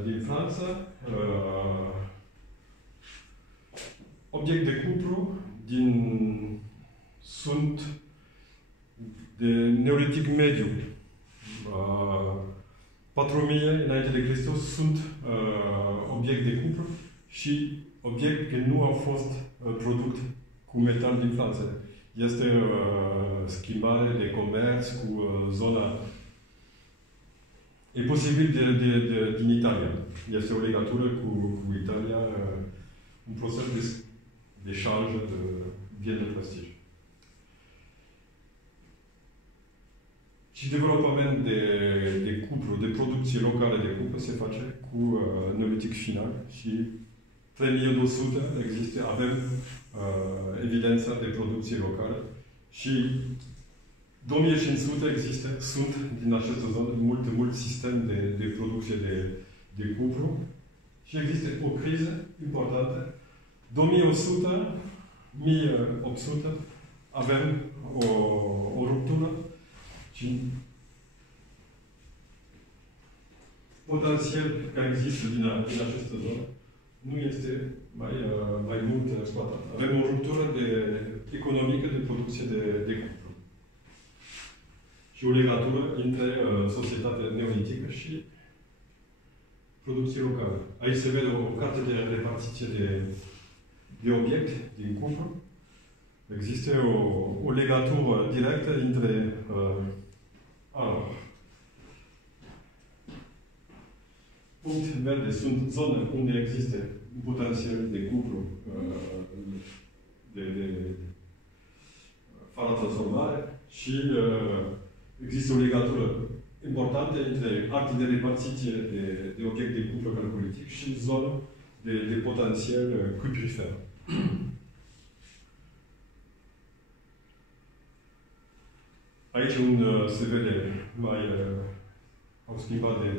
Din Franța, obiect de cupru sunt de neolitic mediu. 4000 înainte de Hristos sunt obiect de cupru și obiect care nu au fost product cu metal din Franța. Este schimbare de comerț cu zona. E posibil din Italia. Este o legătură cu Italia, un proces de șarj de bien de prestige. Și developament de cupru, de producție locală de cupru se face cu neolitic final și 3200 există, avem evidența de producție locală și 2500 există, sunt din această zonă mult sistem de producție de cupru și există o criză importantă. 2100, 1800 avem o ruptură și potențial care există din această zonă nu este mai mult exploatat. Avem o ruptură economică de producție de cupru. Și o legătură între societatea neolitică și producție locală. Aici se vede o carte de repartiție de obiect din cupru. Există o legătură directă între puncte verde sunt zone unde există un potențial de cupru de fără transformare și există o legătură importantă între acte de repartiție de obiect de cupru calculitic și zonă de potențial cuprifer. Aici se vede au schimbat de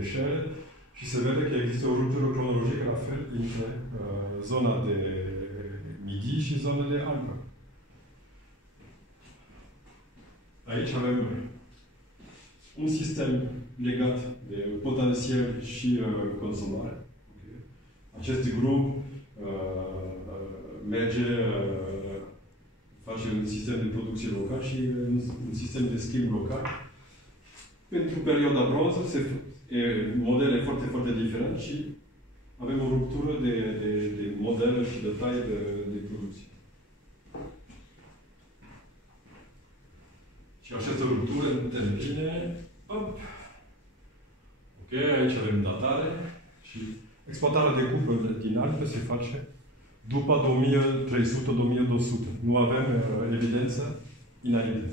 eșele și se vede că există o ruptură cronologică la fel între zona de Midi și zona de Alba. Aici avem un sistem legat de potențial și consumare. Okay. Acest grup face un sistem de producție local și un sistem de schimb local. Pentru perioada bronză, modele foarte, foarte diferite și avem o ruptură de modele și de taie de producție. Și această ruptură intervine. Ok, aici avem datare și exploatarea de cupru din Alpe se face după 2300-2200. Nu avem evidență înainte.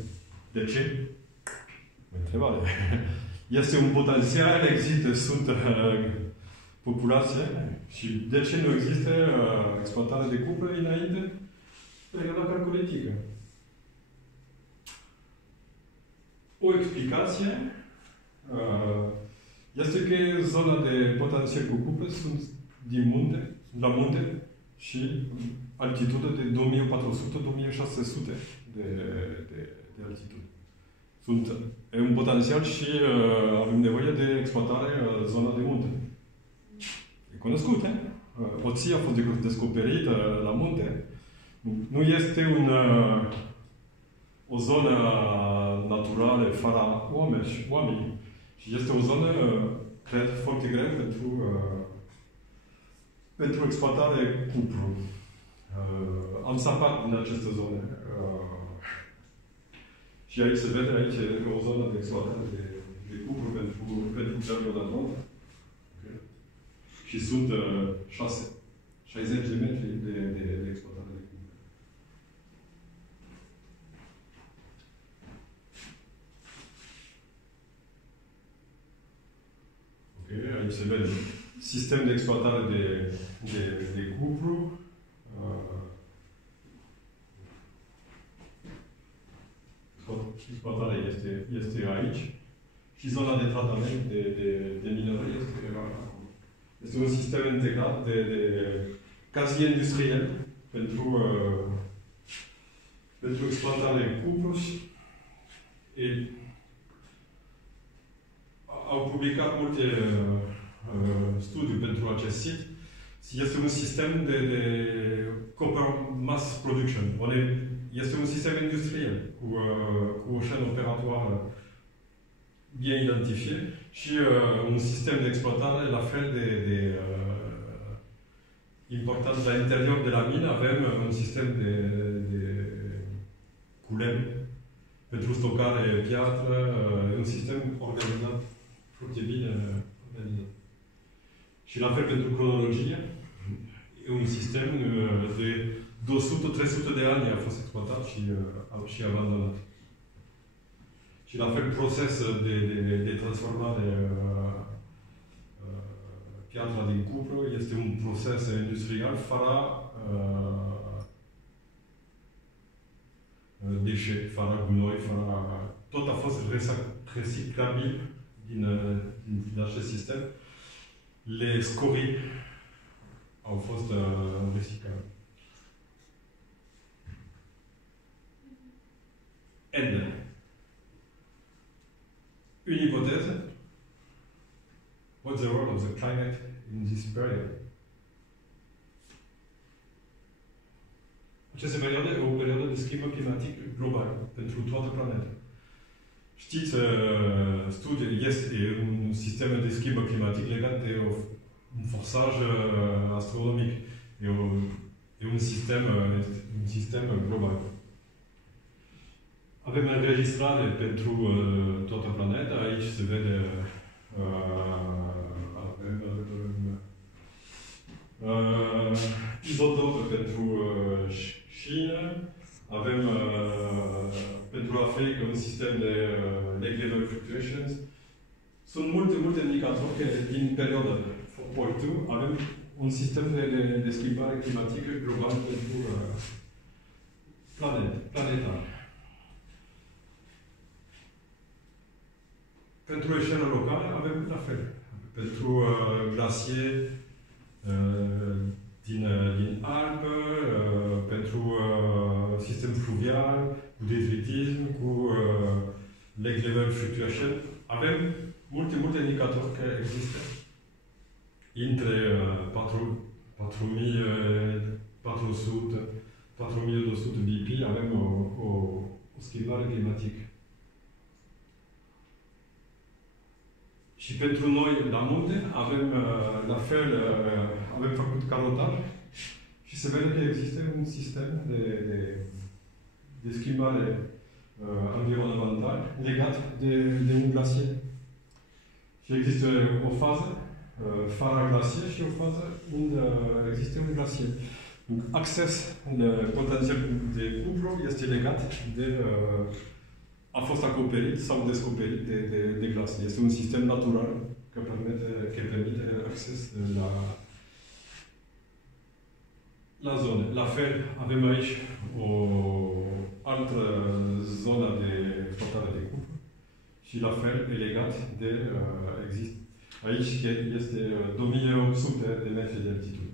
De ce? Întrebare. Este un potențial, există, sunt populație și de ce nu există exploatarea de cupru înainte perioada calculitică? O explicație este că zona de potențial cu cupru sunt din munte, la munte și altitudine de 2400-2600 de altitudine. E un potențial și avem nevoie de exploatare zona de munte. E cunoscut, Oția a fost descoperită la munte. Nu este o zonă naturală fără oameni. Și este o zonă, cred, foarte grea pentru exploatare cupru. Am sapat în această zonă. Și aici se vede, aici e o zonă de exploatare de cupru pentru perioada bronză. Okay. Și sunt 60 de metri de exploatare de cupru. Okay. Aici se vede sistem de exploatare de cupru. Exploatarea este aici și zona de tratament de minerai este acolo. Este un sistem integrat de casier industriel pentru exploatarea cupru și au publicat multe studii pentru acest sit. Este un sistem de copper mass production. este un sistem industrial cu o șană operatoare bine identifiat și un sistem de exploatare la fel de important. La interior de la mină avem un sistem de culem pentru stocare piatră, un sistem organizat foarte bine organizat. Și la fel pentru cronologie, e un sistem de 200-300 de ani a fost exploatat și abandonat. Și la fel proces de transformare piatra din cupru este un proces industrial fără deșe, fără gunoi, tot a fost reciclabil din acest sistem. Le scorii au fost reciclate. Ende. Une hypothèse. What's the role of the climate in this period? Această perioadă e o perioadă de schimbă climatic global pentru toată planeta. Știți, studiul este un sistem de schimbă climatic legat de un forsaj astronomic. E un sistem global. Avem înregistrare pentru toată planeta. Aici se vede izotope pentru China. Avem pentru Africa un sistem de lake level fluctuations. Sunt multe indicatori din perioada 4.2 avem un sistem de schimbare climatică global pentru planetar. Pentru eșelă locală avem la fel. Pentru glacier din Alpă, pentru sistem fluvial, cu detritism, cu lake level fluctuation, avem multe indicatori care există. Între 4200 BP avem o schimbare climatică. Și pentru noi, la munte, avem la fel, avem făcut carotaj și se vede că există un sistem de schimbare environamentală legat de un glacier. Și există o fază fără glacier și o fază unde există un glacier. Acces potențial de cupru este legat de a fost acoperit sau descoperit de glacier. Este un sistem natural care permite acces la zone. La fel, avem aici o altă zonă de exploatare de cupru și la fel e legat de există. Aici este 2800 de metri de altitudine.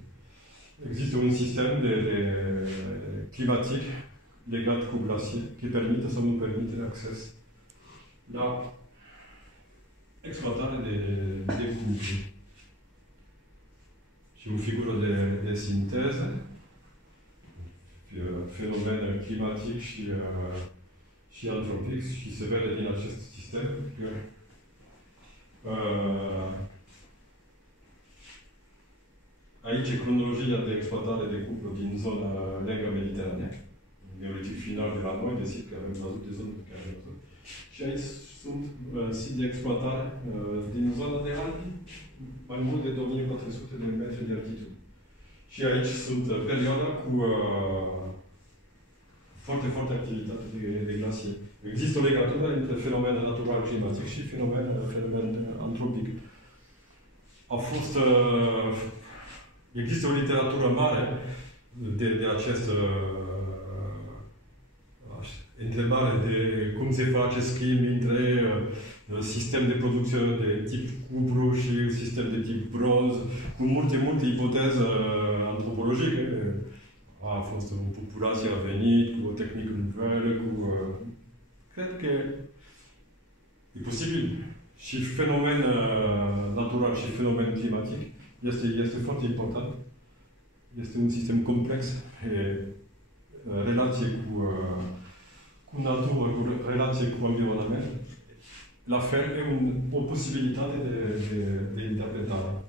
Există un sistem climatic legat cu glacier, care permite sau nu permite acces la exploatare de cupru. Și o figură de sinteză, fenomen climatic și antropic, și se vede din acest sistem că aici e cronologia de exploatare de cupru din zona lângă Mediteranea. Neolitic final de la noi, desigur că avem văzut de zone pe care am văzut. Și aici sunt sit de exploatare din zona de Alpi, mai mult de 2400 de metri de altitudine. Și aici sunt perioada cu foarte activitate de glacier. Există o legătură între fenomen natural climatic și fenomen antropic. Există o literatură mare de această întrebare de cum se face schimb între sistem de producție de tip cupru și sistem de tip bronz, cu multe ipoteze antropologice. A fost o populație a venit cu o tehnică nouă, cred că e posibil. Și fenomen natural și fenomen climatic este foarte important. Este un sistem complex. relație cu natură, cu relație cu environament, la fel e o posibilitate de interpretare.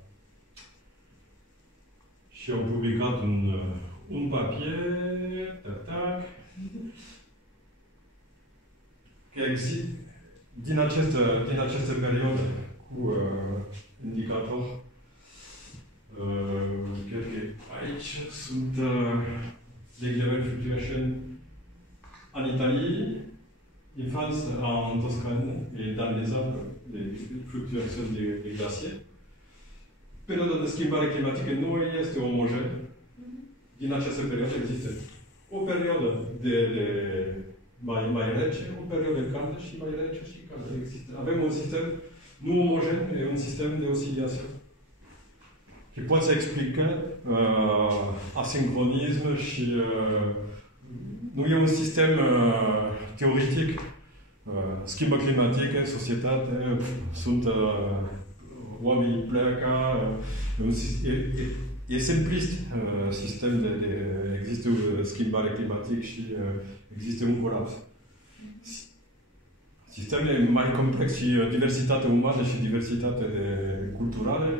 Și au publicat un papier, din această perioadă cu indicatori. Cred că aici sunt les level fluctuations en Italie, en France, en Toscane et dans les Alpes, les fluctuations des glaciers. Perioada de schimbare climatică nu este omogen. Din această perioadă există o perioadă de mai rece, o perioadă caldă și mai rece și caldă. Avem un sistem nu omogen, e un sistem de oscilație. Și poate să explică asincronism și nu e un sistem teoretic. Schimbă climatică, societate, sunt oamenii pleacă, e simplist sistem există o schimbare climatică și există un colaps. Sistemul e mai complex și diversitatea umană și diversitatea culturală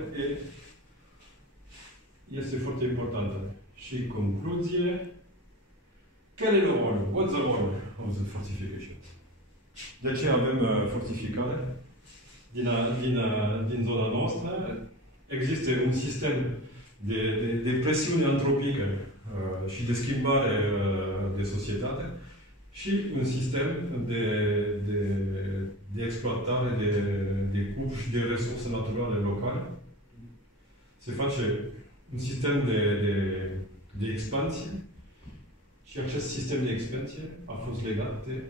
este foarte importantă. Și concluzie, care e rolul? What's the role of the fortification? De ce avem fortificare? Din zona noastră există un sistem de presiune antropică și de schimbare de societate și un sistem de exploatare de cupru și de resurse naturale locale. Se face un sistem de expansie și acest sistem de expansie a fost legat de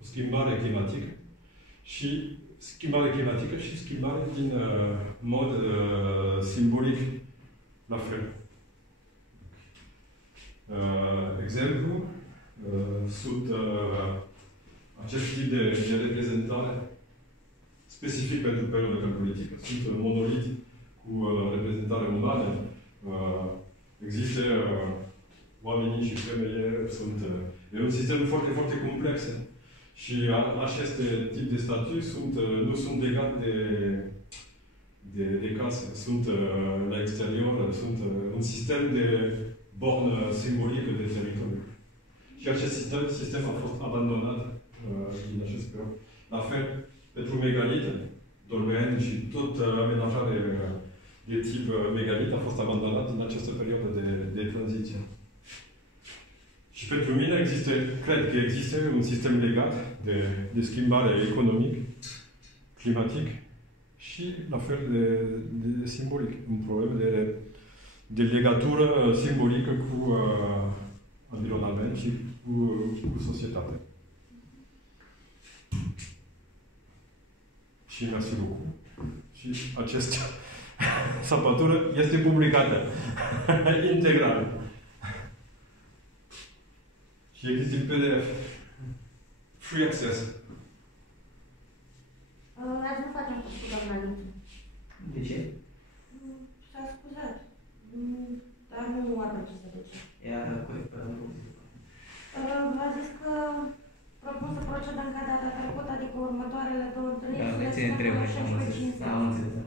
o schimbare climatică și schimbare climatică și schimbare din mod simbolic la fel. Exemplu, sunt acest tip de reprezentare specific pentru perioada calculistică. Sunt monoliti cu reprezentare umană. Există oamenii și femeie, e un sistem foarte, foarte complex. Și aceste tip de statui nu sunt legate de casă, sunt la exterior, sunt un sistem de bornă simbolică de teritoriu. Și acest sistem a fost abandonat din acest perioadă. La fel, pentru megalite, dolmeni și tot amenajare de tip megalit a fost abandonat în această perioadă de tranziție. Și pentru mine cred că există un sistem legat de schimbare economic, climatic și la fel de simbolic. Un problem de legătură simbolică cu environament și cu societate. Și mersi beaucoup. Și această sapatură este publicată integral. Și există PDF. Free access. Azi nu facem cu doamna Lintu. De ce? S-a scuzat. Dar nu are ce să duce. Ea corect. A zis că propun să procedăm ca data trecută, adică următoarele două întâlniri. Da, ne ține întrebări. Am înțeles.